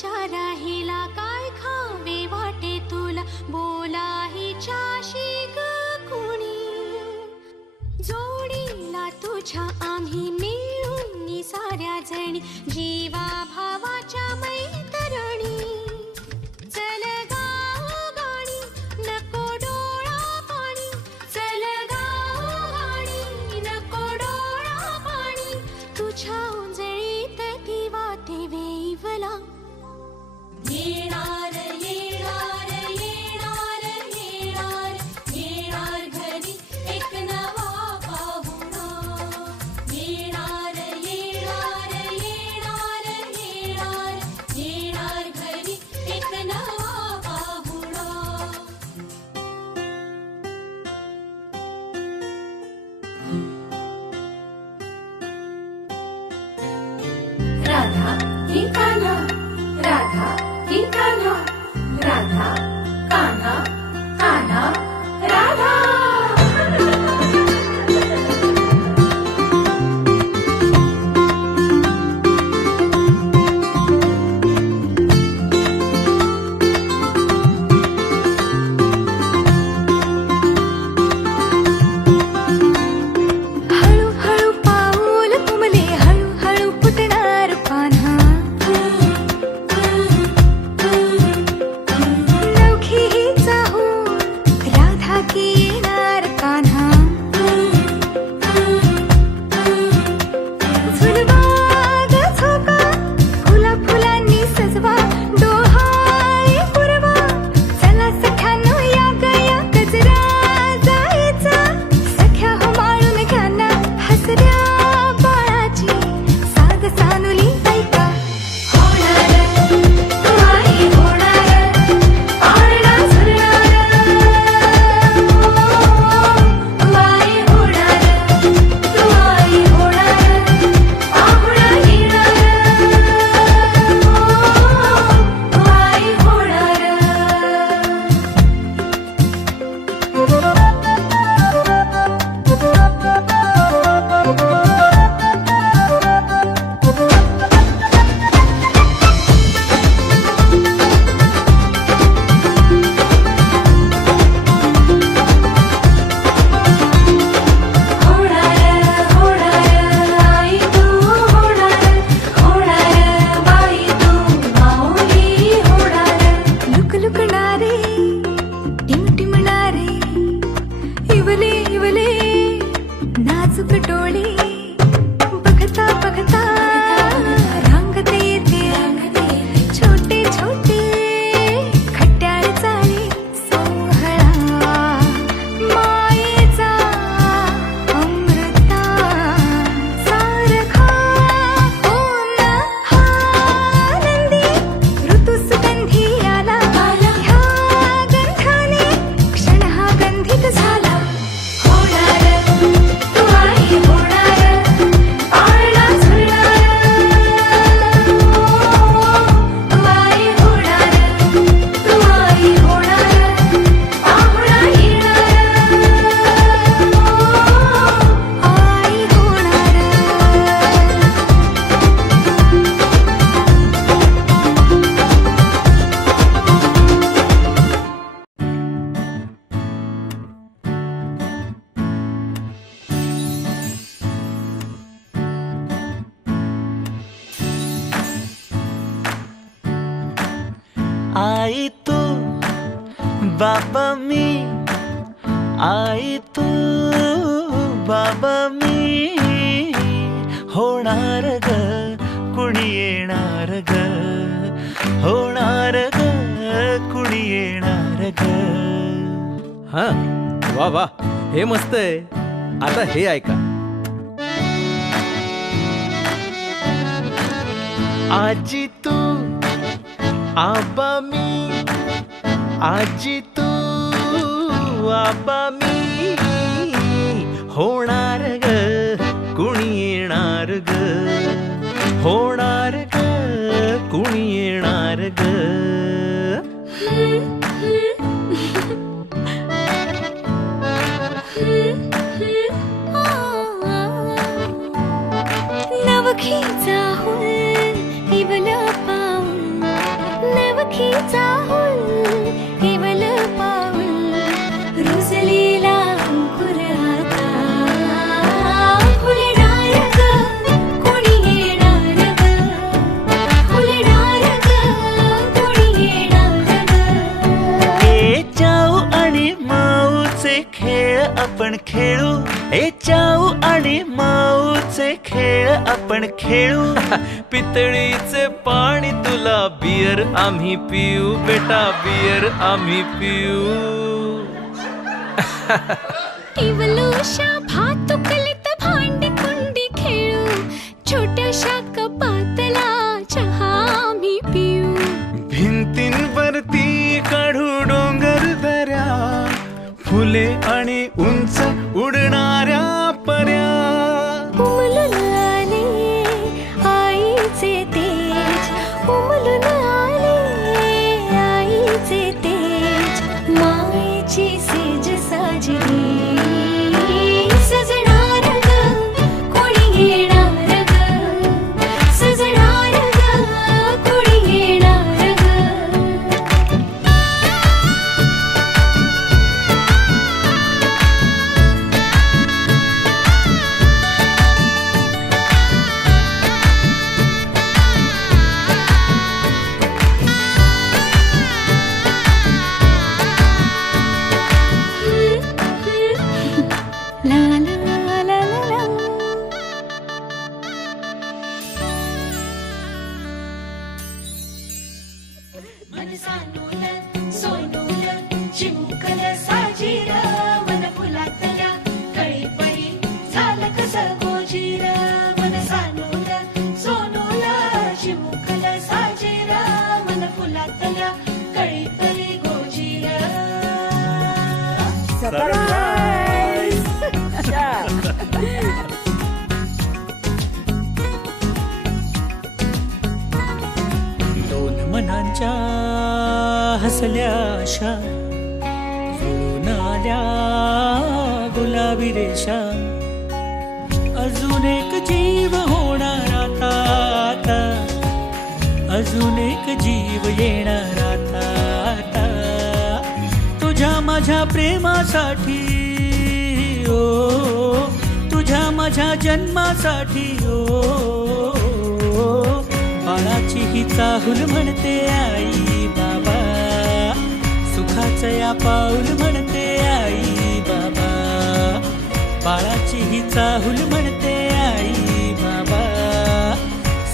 बिचारा हिला काय खावे वाटे तुला बोला हिच्याशी ग कुणी जोडीला तुझ्या आम्ही मिळून साऱ्या जणी जीवा भावाच्या मैत्रिणी चल गाऊ गाणी नको डोळा पाणी चल गाऊ गाणी नको डोळा पाणी तुझ्या उंजळीत ती वाटे वेईवला येणार येणार येणार येणार येणार घरी एक नवा पाहुणा येणार येणार येणार येणार येणार घरी एक नवा पाहुणा राधा की कान्हा राधा की कान्हा राधा कान्हा कान्हा राधा हळूहळू पाऊल तुमले हळूहळू फुटणार कान्हा नवखी ही चाहूल राधा की येणार कान्हा झुलवा ग झोका फुला फुलांनी सजवा डोहाळे पुरवा चला सख्यानो या गया गजरा जायचा सख्या हो माळून घ्याना हसऱ्या बाळाची साग सानुली ऐका होणार तू आई होणार पाळणा झुलणार तू आई होणार तू आई होणार पाहुणा येणार तू आई होणार आई तू होणार होणार बाई तू माऊली होणार लुकलुकणारे टिमटिमणारे इवले इवले नाजूक डोळे बघता बघता रांगते येते छोटे छोटे खट्याळ चाळे सोहळा मायेचा अमृता सारखा होना आनंदी ऋतू सुगंधी आला ह्या गंधाने क्षण हा गंधित झाला होणार तू आई होणार पाळणा झुलणार तू आई होणार तू आई होणार पाहुणा येणार आई होणार आई तू बाबा मी आई तू बाबा मी होणार ग कुणी येणार ग होणार ग कुणी येणार ग हा वा वा हे मस्त आहे. आता हे ऐका. आजी तू आबा मी आजी तू आबा मी होणार ग कुणी येणार ग होणार ग कुणी येणार ग नवखी चाहूल इवला पाऊल खेळ आपण खेळू, ए चाऊ आणि माऊचे खेळ आपण खेळू. पितळीचे पाणी तुला, बियर आम्ही पिऊ बेटा, बियर आम्ही पिऊ. इवलूशा भातुकलीत भांडी कुंडी खेळू, छोट्याशा कपातला चहा आम्ही पिऊ. भिंतींवरती काढू डोंगर दऱ्या, फुले आणि उंच उडणाऱ्या पर्या. उमलून आले आईचे तेज, उमलून आले आईचे तेज. मायेची सेज साजली सजणार ग, कोणी येणार ग, सजणार ग, कोणी येणार ग. La la la la la. मन सानूल सोनूल चिमुकल साजीर, मन फुलातल्या कळीपरी झालं कसं गोजीर. मन सानूल सोनूल चिमुकल साजीर, मन फुलातल्या कळीपरी गोजीर. दोन मनांच्या हसल्या आशा, जुळून आल्या गुलाबी रेषा. अजून एक जीव होणार आता, आता अजून एक जीव येणार आता, आता. तुझ्या माझ्या प्रेमासाठी, ओ तुझ्या माझ्या जन्मासाठी, ओ बाळाची ही चाहूल म्हणते आई बाबा, सुखाचं या पाऊल म्हणते आई बाबा. बाळाची ही चाहूल म्हणते आई बाबा,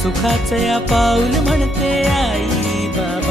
सुखाचं या पाऊल म्हणते आई बाबा.